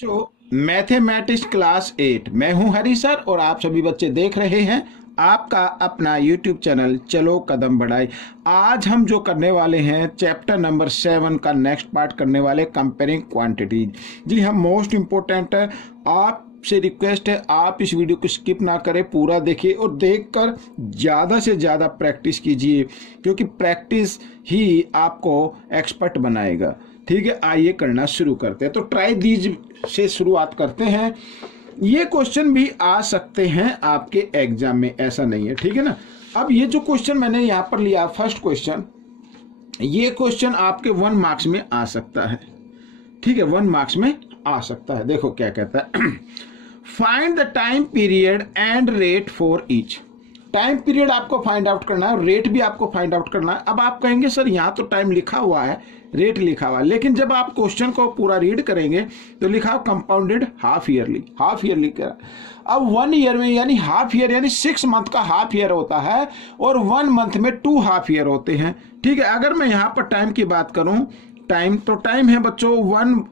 जो mathematics class 8 मैं हूं हरी सर और आप सभी बच्चे देख रहे हैं आपका अपना यूट्यूब चैनल चलो कदम बढ़ाए। आज हम जो करने वाले हैं चैप्टर नंबर 7 का नेक्स्ट पार्ट करने वाले कंपेयरिंग क्वांटिटीज। जी हाँ, मोस्ट इम्पोर्टेंट है। आपसे रिक्वेस्ट है आप इस वीडियो को स्किप ना करें, पूरा देखिए और देखकर ज़्यादा से ज़्यादा प्रैक्टिस कीजिए, क्योंकि प्रैक्टिस ही आपको एक्सपर्ट बनाएगा। ठीक है, आइए करना शुरू करते हैं। तो ट्राई दीज से शुरुआत करते हैं। ये क्वेश्चन भी आ सकते हैं आपके एग्जाम में, ऐसा नहीं है, ठीक है ना। अब ये जो क्वेश्चन मैंने यहाँ पर लिया फर्स्ट क्वेश्चन, ये क्वेश्चन आपके 1 मार्क्स में आ सकता है। ठीक है, 1 मार्क्स में आ सकता है। देखो क्या कहता है, find the time period and rate for each. Time period आपको फाइंड आउट करना है और रेट भी आपको फाइंड आउट करना है। अब आप कहेंगे सर यहाँ तो टाइम लिखा हुआ है, रेट लिखा हुआ है, लेकिन जब आप क्वेश्चन को पूरा रीड करेंगे तो लिखा compounded half yearly. Half yearly क्या, अब 1 ईयर में यानी हाफ ईयर यानी 6 मंथ का हाफ ईयर होता है और 1 मंथ में 2 हाफ ईयर होते हैं। ठीक है, अगर मैं यहाँ पर टाइम की बात करूं, टाइम तो टाइम है बच्चों 1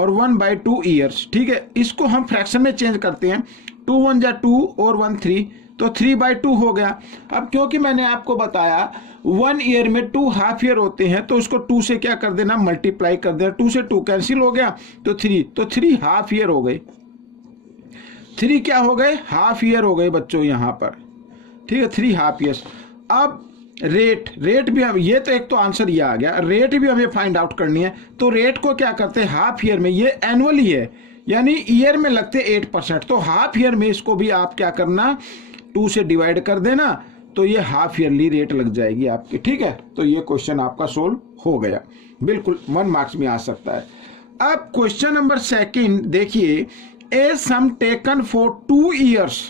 और 1/2 ईयर्स। ठीक है, इसको हम फ्रैक्शन में चेंज करते हैं, 2 1 जा 2 और 1 3, तो 3/2 हो गया। अब क्योंकि मैंने आपको बताया 1 ईयर में 2 हाफ ईयर होते हैं, तो उसको 2 से क्या कर देना, मल्टीप्लाई कर देना। 2 से 2 कैंसिल हो गया तो 3, तो 3 हाफ ईयर हो गए। 3 क्या हो गए, हाफ ईयर हो गए बच्चों यहाँ पर। ठीक है, 3 हाफ ईयर्स। अब रेट भी हम, ये तो एक तो आंसर ये आ गया, रेट भी हमें फाइंड आउट करनी है। तो रेट को क्या करते हैं, हाफ ईयर में, ये एनुअली है यानी ईयर में लगते 8%, तो हाफ ईयर में इसको भी आप क्या करना, 2 से डिवाइड कर देना, तो ये हाफ ईयरली रेट लग जाएगी आपकी। ठीक है, तो ये क्वेश्चन आपका सोल्व हो गया, बिल्कुल 1 मार्क्स में आ सकता है। अब क्वेश्चन नंबर 2 देखिए, ए सम टेकन फॉर 2 ईयर्स।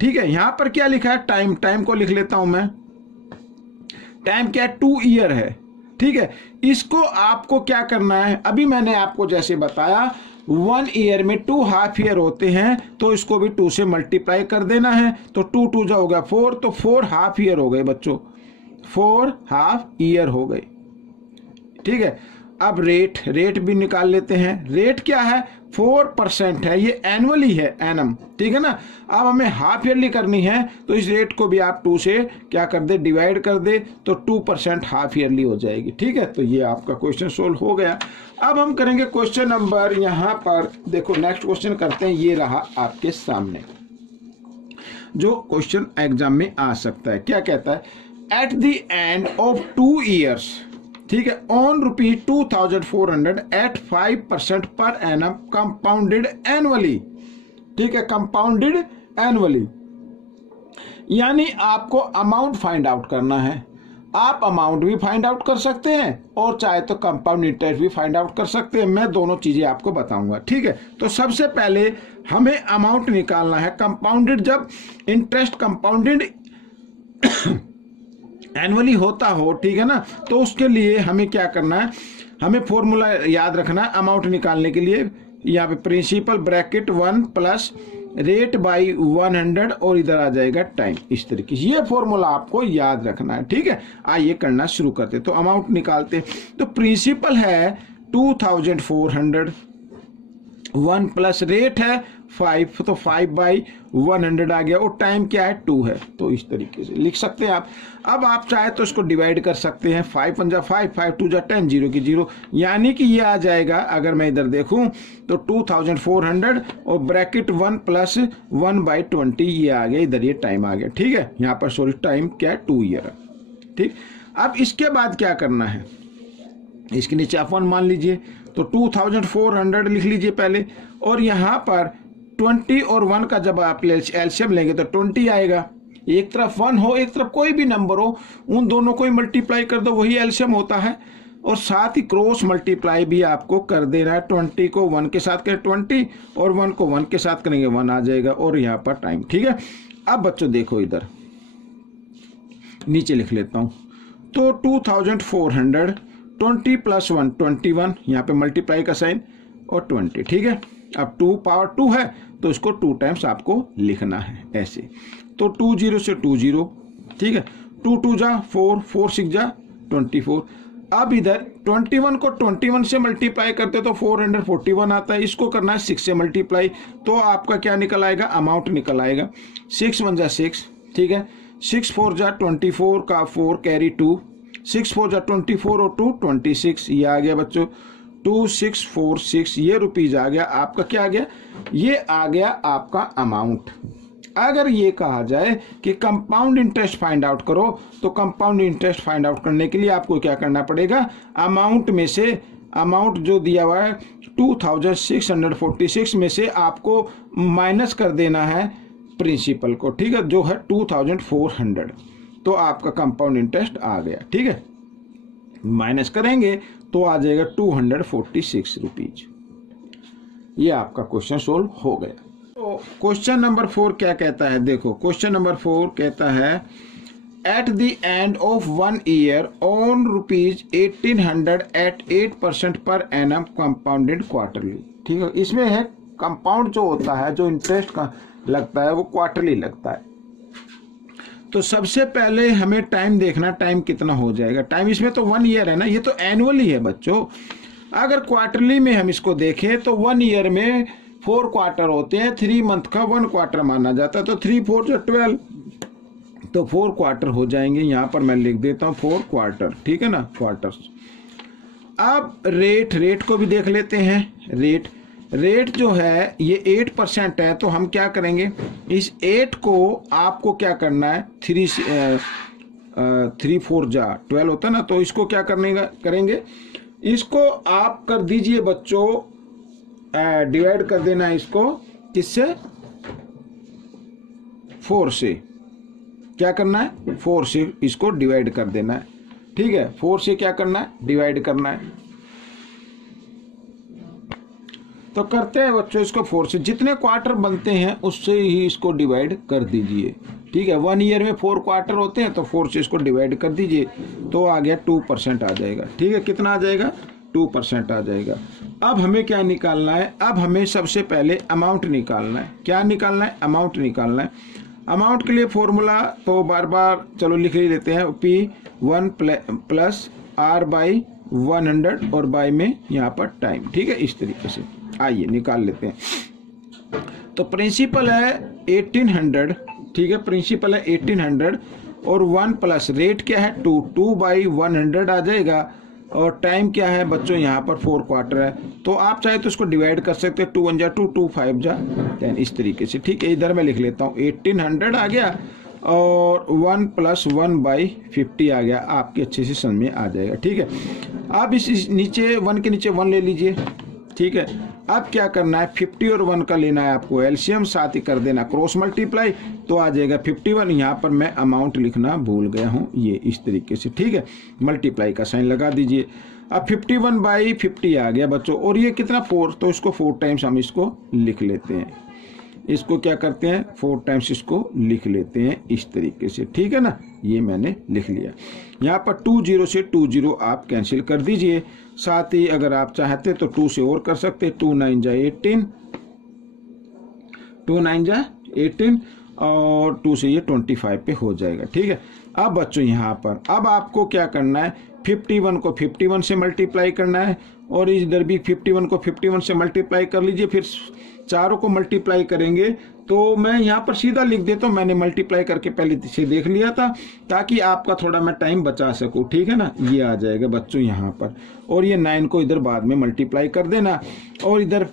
ठीक है, यहां पर क्या लिखा है, टाइम, टाइम को लिख लेता हूं मैं, टाइम क्या है, 2 ईयर है। ठीक है, इसको आपको क्या करना है, अभी मैंने आपको जैसे बताया 1 ईयर में 2 हाफ ईयर होते हैं, तो इसको भी 2 से मल्टीप्लाई कर देना है, तो 2 2 जा हो गया 4, तो 4 हाफ ईयर हो गए बच्चों, 4 हाफ ईयर हो गए। ठीक है, अब रेट भी निकाल लेते हैं। रेट क्या है, 4% है, ये एनुअली है, एनम। ठीक है ना, अब हमें हाफ ईयरली करनी है, तो इस रेट को भी आप 2 से क्या कर दे, डिवाइड कर दे, तो 2% हाफ ईयरली हो जाएगी। ठीक है, तो ये आपका क्वेश्चन सोल्व हो गया। अब हम करेंगे क्वेश्चन नंबर, यहां पर देखो नेक्स्ट क्वेश्चन करते हैं, ये रहा आपके सामने जो क्वेश्चन एग्जाम में आ सकता है। क्या कहता है, at the end of 2 years, ठीक है, on ₹2400 eight 5% per annum compounded annually. ठीक है, कंपाउंडेड एनुअली यानी आपको अमाउंट फाइंड आउट करना है। आप अमाउंट भी फाइंड आउट कर सकते हैं और चाहे तो कंपाउंड इंटरेस्ट भी फाइंड आउट कर सकते हैं, मैं दोनों चीजें आपको बताऊंगा। ठीक है, तो सबसे पहले हमें अमाउंट निकालना है कंपाउंडेड, जब इंटरेस्ट कंपाउंडेड एनुअली होता हो, ठीक है ना, तो उसके लिए हमें क्या करना है, हमें फॉर्मूला याद रखना है अमाउंट निकालने के लिए। यहाँ पे principal bracket 1 plus rate by 100 और इधर आ जाएगा टाइम, इस तरीके से ये फॉर्मूला आपको याद रखना है। ठीक है, आइए करना शुरू करते। तो अमाउंट निकालते, तो प्रिंसिपल है 2400, 1 प्लस रेट है 5, तो 5/100 आ गया, और टाइम क्या है 2 है, तो इस तरीके से लिख सकते हैं आप। अब आप चाहे तो इसको डिवाइड कर सकते हैं, 5 1 जा 5, 5 2 जा 10, 0 की 0, यानी कि ये आ जाएगा, अगर मैं इधर देखूं तो 2400 और ब्रैकेट 1 प्लस 1/20, ये आ गया, इधर ये टाइम आ गया। ठीक है, यहाँ पर सॉरी टाइम क्या है 2 ईयर है। ठीक, अब इसके बाद क्या करना है, इसके नीचे आप 1 मान लीजिए, तो 2400 लिख लीजिए पहले, और यहाँ पर 20 और 1 का जब आप एलसीएम लेंगे तो 20 आएगा। एक तरफ 1 हो, एक तरफ कोई भी नंबर हो, उन दोनों को ही मल्टीप्लाई कर दो, वही एलसीएम होता है, और साथ ही क्रॉस मल्टीप्लाई भी आपको कर देना है। 20 को 1 के साथ करें 20 और 1 को 1 के साथ करेंगे 1 आ जाएगा, और यहाँ पर टाइम। ठीक है, अब बच्चों देखो इधर नीचे लिख लेता हूँ, तो 2400 20 प्लस 1 21, यहाँ पे मल्टीप्लाई का साइन और 20। ठीक है, अब 2 पावर 2 है तो इसको 2 टाइम्स आपको लिखना है ऐसे, तो 20 से 20। ठीक है, 2 2 जा 4, 4 6 जा 24, अब इधर 21 को 21 से मल्टीप्लाई करते तो 441 आता है, इसको करना है 6 से मल्टीप्लाई, तो आपका क्या निकल आएगा, अमाउंट निकल आएगा 6 1 जा 6, ठीक है, 6 4 जा 24 का 4 कैरी 2, 6 4 जा 24 और 2 26, ये आ गया बच्चों 2646, ये रुपीज आ गया आपका, क्या आ गया, ये आ गया आपका अमाउंट। अगर ये कहा जाए कि कंपाउंड इंटरेस्ट फाइंड आउट करो, तो कंपाउंड इंटरेस्ट फाइंड आउट करने के लिए आपको क्या करना पड़ेगा, अमाउंट में से, अमाउंट जो दिया हुआ है 2646 में से आपको माइनस कर देना है प्रिंसिपल को, ठीक है, जो है 2400, तो आपका कंपाउंड इंटरेस्ट आ गया, ठीक है, माइनस करेंगे तो आ जाएगा 246 रुपीज। ये आपका क्वेश्चन सोल्व हो गया। तो क्वेश्चन नंबर 4 क्या कहता है, देखो क्वेश्चन नंबर 4 कहता है at the end of 1 year on rupees 1800 at 8% per annum compounded quarterly, ठीक है, इसमें है कंपाउंड जो होता है, जो इंटरेस्ट का लगता है वो क्वार्टरली लगता है। तो सबसे पहले हमें टाइम देखना, टाइम कितना हो जाएगा, टाइम इसमें तो 1 ईयर है ना, ये तो एनुअली है बच्चों। अगर क्वार्टरली में हम इसको देखें तो 1 ईयर में 4 क्वार्टर होते हैं, 3 मंथ का 1 क्वार्टर माना जाता है, तो 3 4 जो 12, तो 4 क्वार्टर हो जाएंगे। यहाँ पर मैं लिख देता हूँ 4 क्वार्टर, ठीक है ना, क्वार्टर्स। अब रेट को भी देख लेते हैं। रेट जो है ये 8% है, तो हम क्या करेंगे, इस 8 को आपको क्या करना है, 3 4 जा 12 होता है ना, तो इसको क्या करेंगे, इसको आप कर दीजिए बच्चों, डिवाइड कर देना है इसको किससे, 4 से, क्या करना है, 4 से इसको डिवाइड कर देना है, ठीक है, 4 से क्या करना है, डिवाइड करना है। तो करते हैं बच्चों इसको 4 से, जितने क्वार्टर बनते हैं उससे ही इसको डिवाइड कर दीजिए, ठीक है, 1 ईयर में 4 क्वार्टर होते हैं, तो 4 से इसको डिवाइड कर दीजिए, तो आ गया 2% आ जाएगा, ठीक है, कितना आ जाएगा, 2% आ जाएगा। अब हमें क्या निकालना है, अब हमें सबसे पहले अमाउंट निकालना है। क्या निकालना है, अमाउंट निकालना है। अमाउंट के लिए फॉर्मूला तो बार बार चलो लिख ही लेते हैं, P1 प्लस R बाई 100 और बाई में यहाँ पर टाइम, ठीक है, इस तरीके से आइए निकाल लेते हैं। तो प्रिंसिपल है 1800, ठीक है, प्रिंसिपल है 1800 और 1 प्लस रेट क्या है 2 बाई 100 आ जाएगा, और टाइम क्या है बच्चों, यहाँ पर 4 क्वार्टर है, तो आप चाहे तो इसको डिवाइड कर सकते हैं, 2 1 जा 2, 2 5 जा 10, इस तरीके से, ठीक है। इधर मैं लिख लेता हूँ 1800 आ गया और 1 प्लस 1 बाई 50 आ गया, आपके अच्छे से समझ में आ जाएगा, ठीक है। आप इस नीचे 1 के नीचे 1 ले लीजिए, ठीक है। अब क्या करना है, 50 और 1 का लेना है आपको एलसीएम, साथ ही कर देना क्रॉस मल्टीप्लाई, तो आ जाएगा 51। यहाँ पर मैं अमाउंट लिखना भूल गया हूँ, ये इस तरीके से, ठीक है, मल्टीप्लाई का साइन लगा दीजिए। अब 51 बाई 50 आ गया बच्चों, और ये कितना 4, तो इसको 4 टाइम्स हम इसको लिख लेते हैं, इसको क्या करते हैं 4 टाइम्स इसको लिख लेते हैं इस तरीके से, ठीक है ना, ये मैंने लिख लिया। यहाँ पर 20 से 20 आप कैंसिल कर दीजिए, साथ ही अगर आप चाहते तो 2 से और कर सकते, 2 9 जा 18, 2 9 जा 18 और 2 से ये 25 पे हो जाएगा, ठीक है। अब बच्चों यहाँ पर अब आपको क्या करना है, 51 को 51 से मल्टीप्लाई करना है, और इधर भी 51 को 51 से मल्टीप्लाई कर लीजिए, फिर चारों को मल्टीप्लाई करेंगे। तो मैं यहाँ पर सीधा लिख देता हूँ, मैंने मल्टीप्लाई करके पहले से देख लिया था, ताकि आपका थोड़ा मैं टाइम बचा सकूँ, ठीक है ना। ये आ जाएगा बच्चों यहाँ पर, और ये 9 को इधर बाद में मल्टीप्लाई कर देना, और इधर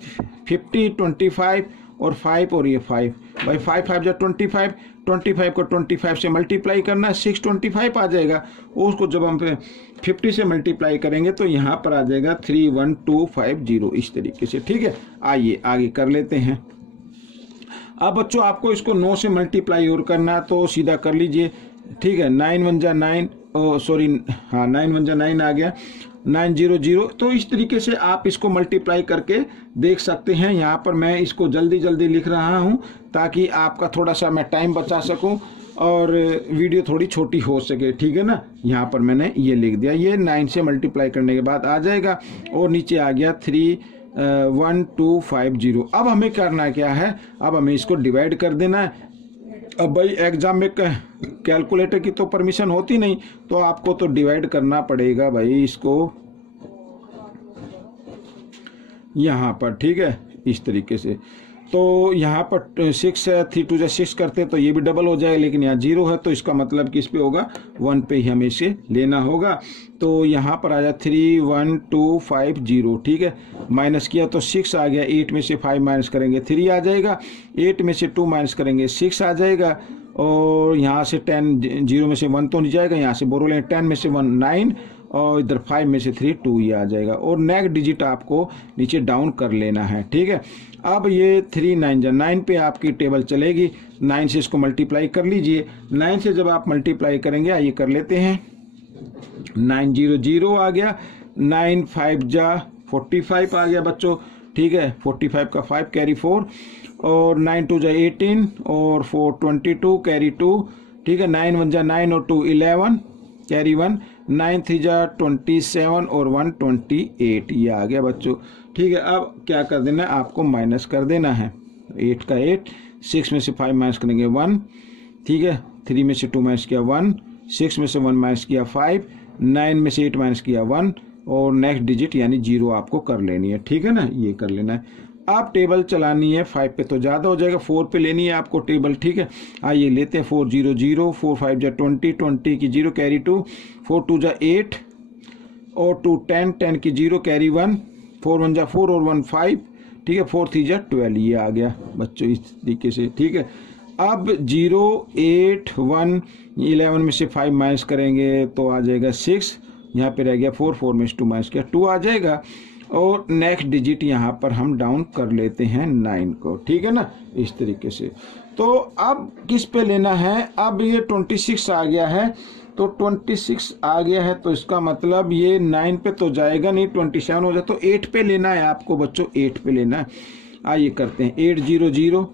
50 25 और 5 और ये 5 भाई 5 5 जा 25, 25 को 25 से मल्टीप्लाई करना है, 625 आ जाएगा। उसको जब हम 50 से मल्टीप्लाई करेंगे तो यहाँ पर आ जाएगा 31250 इस तरीके से, ठीक है। आइए आगे कर लेते हैं। अब बच्चों आपको इसको 9 से मल्टीप्लाई और करना है, तो सीधा कर लीजिए, ठीक है। 9 1 जा 9, सॉरी हाँ 9 1 जा 9 आ गया, 900। तो इस तरीके से आप इसको मल्टीप्लाई करके देख सकते हैं। यहाँ पर मैं इसको जल्दी जल्दी लिख रहा हूँ ताकि आपका थोड़ा सा मैं टाइम बचा सकूँ और वीडियो थोड़ी छोटी हो सके, ठीक है ना। यहाँ पर मैंने ये लिख दिया, ये 9 से मल्टीप्लाई करने के बाद आ जाएगा, और नीचे आ गया 31250। अब हमें करना क्या है, अब हमें इसको डिवाइड कर देना है। अब भाई एग्जाम में कैलकुलेटर की तो परमिशन होती नहीं, तो आपको तो डिवाइड करना पड़ेगा भाई इसको यहाँ पर, ठीक है, इस तरीके से। तो यहाँ पर 6 है, 3 2 6 करते तो ये भी डबल हो जाएगा, लेकिन यहाँ 0 है तो इसका मतलब किस पे होगा, 1 पे ही हमें इसे लेना होगा। तो यहाँ पर आ जाए 3 1 2 5 0, ठीक है, माइनस किया तो 6 आ गया, 8 में से 5 माइनस करेंगे 3 आ जाएगा, 8 में से 2 माइनस करेंगे 6 आ जाएगा, और यहाँ से 10, 0 में से 1 तो नहीं जाएगा, यहाँ से बोरो लें 10 में से 1 9, और इधर 5 में से 3 2 ये आ जाएगा, और नेक्स्ट डिजिट आपको नीचे डाउन कर लेना है, ठीक है। अब ये 3 9 जा 9 पे आपकी टेबल चलेगी, 9 से इसको मल्टीप्लाई कर लीजिए। 9 से जब आप मल्टीप्लाई करेंगे, आइए कर लेते हैं, 9 0 0 आ गया, 9 5 जा 45 आ गया बच्चों, ठीक है, 45 का 5 कैरी 4, और 9 2 जा 18, और 4 22 कैरी 2, ठीक है, 9 1 जा 9 और 2 11 कैरी 1, 9 3 जा 27 और 1 28, ये आ गया बच्चों, ठीक है। अब क्या कर देना है, आपको माइनस कर देना है, 8 का 8, 6 में से 5 माइनस करेंगे 1, ठीक है, 3 में से 2 माइनस किया 1, 6 में से 1 माइनस किया 5, 9 में से 8 माइनस किया 1, और नेक्स्ट डिजिट यानी 0 आपको कर लेनी है, ठीक है ना, ये कर लेना है। आप टेबल चलानी है 5 पे तो ज़्यादा हो जाएगा, 4 पे लेनी है आपको टेबल, ठीक है। आइए लेते हैं 4 0 0, 4 5 जा 20, 20 की 0 कैरी 2, 4 2 जा 8, और 2 10, 10 की 0 कैरी 1, 4 1 जा 4 और 1 5, ठीक है, 4 3 जा 12, ये आ गया बच्चों इस तरीके से, ठीक है। अब 0 8 1 11 में से 5 माइनस करेंगे तो आ जाएगा 6, यहाँ पे रह गया 4, 4 में से 2 माइनस किया 2 आ जाएगा, और नेक्स्ट डिजिट यहाँ पर हम डाउन कर लेते हैं 9 को, ठीक है ना, इस तरीके से। तो अब किस पे लेना है, अब ये 26 आ गया है, तो 26 आ गया है तो इसका मतलब ये 9 पे तो जाएगा नहीं, 27 हो जाए, तो 8 पे लेना है आपको बच्चों, 8 पे लेना है। आइए करते हैं 8 0 0,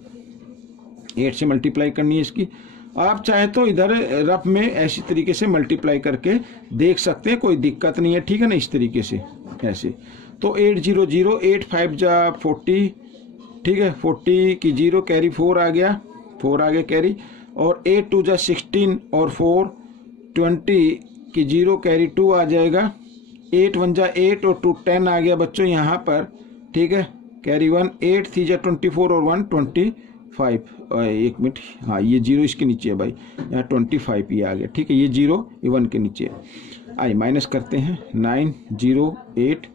8 से मल्टीप्लाई करनी है इसकी। आप चाहे तो इधर रफ में ऐसी तरीके से मल्टीप्लाई करके देख सकते हैं, कोई दिक्कत नहीं है, ठीक है ना, इस तरीके से ऐसे। तो 8 0 0, 8 5 जा 40, ठीक है, 40 की 0 कैरी 4 आ गया, 4 आ गया कैरी, और 8 2 जा 16 और 4 20 की 0 कैरी 2 आ जाएगा, 8 1 जा 8 और 2 10 आ गया बच्चों यहाँ पर, ठीक है, कैरी 1, 8 3 जा 24 और 1 25, एक मिनट, हाँ ये 0 इसके नीचे है भाई, यहाँ 25 ये आ गया, ठीक है, ये 0 ये 1 के नीचे है। आइए माइनस करते हैं, 9 0 8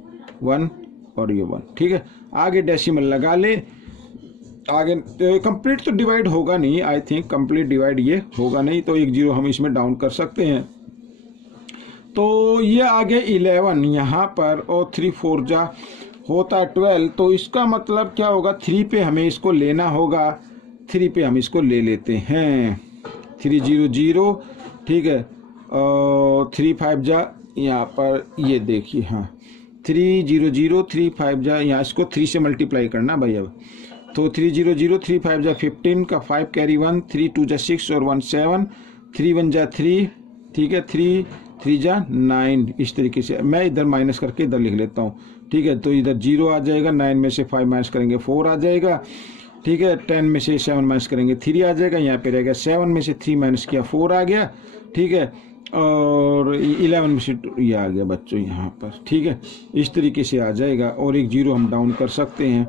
1 और ये 1, ठीक है। आगे डेसिमल लगा ले, आगे कंप्लीट तो डिवाइड होगा नहीं, आई थिंक कंप्लीट डिवाइड ये होगा नहीं, तो एक 0 हम इसमें डाउन कर सकते हैं। तो ये आगे 11 यहाँ पर, और 3 4 जा होता है 12, तो इसका मतलब क्या होगा, 3 पे हमें इसको लेना होगा, 3 पे हम इसको ले लेते हैं, 3 0 0, ठीक है, और 3 5 जा यहाँ पर ये देखिए, हाँ 3 0 0 3 5 जा, यहाँ इसको 3 से मल्टीप्लाई करना भाई। अब तो 3 0 0 3 5 जा 15 का 5 कैरी 1, 3 2 जा 6 और 1 7, 3 1 जा 3, ठीक है, 3 3 जा 9, इस तरीके से। मैं इधर माइनस करके इधर लिख लेता हूँ, ठीक है। तो इधर 0 आ जाएगा, 9 में से 5 माइनस करेंगे 4 आ जाएगा, ठीक है, 10 में से 7 माइनस करेंगे 3 आ जाएगा, यहाँ पे रहेगा 7 में से 3 माइनस किया 4 आ गया, ठीक है, और 11 में से ये आ गया बच्चों यहाँ पर, ठीक है, इस तरीके से आ जाएगा, और एक 0 हम डाउन कर सकते हैं।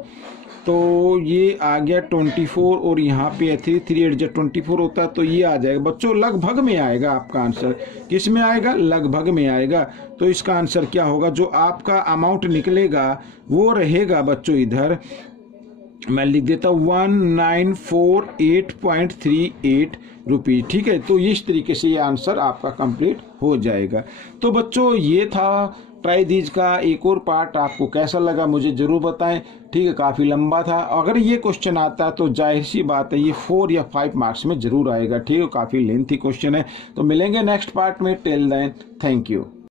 तो ये आ गया 24, और यहाँ पे 3 3 8 जब 24 होता है तो ये आ जाएगा बच्चों, लगभग में आएगा आपका आंसर। किस में आएगा, लगभग में आएगा। तो इसका आंसर क्या होगा, जो आपका अमाउंट निकलेगा वो रहेगा बच्चों, इधर मैं लिख देता हूँ 1948.38 रुपीज़, ठीक है। तो इस तरीके से ये आंसर आपका कंप्लीट हो जाएगा। तो बच्चों ये था ट्राई दीज का एक और पार्ट, आपको कैसा लगा मुझे जरूर बताएं, ठीक है। काफ़ी लंबा था, अगर ये क्वेश्चन आता है तो जाहिर सी बात है ये 4 या 5 मार्क्स में जरूर आएगा, ठीक है। काफ़ी लेंथी क्वेश्चन है। तो मिलेंगे नेक्स्ट पार्ट में, टिल देन थैंक यू।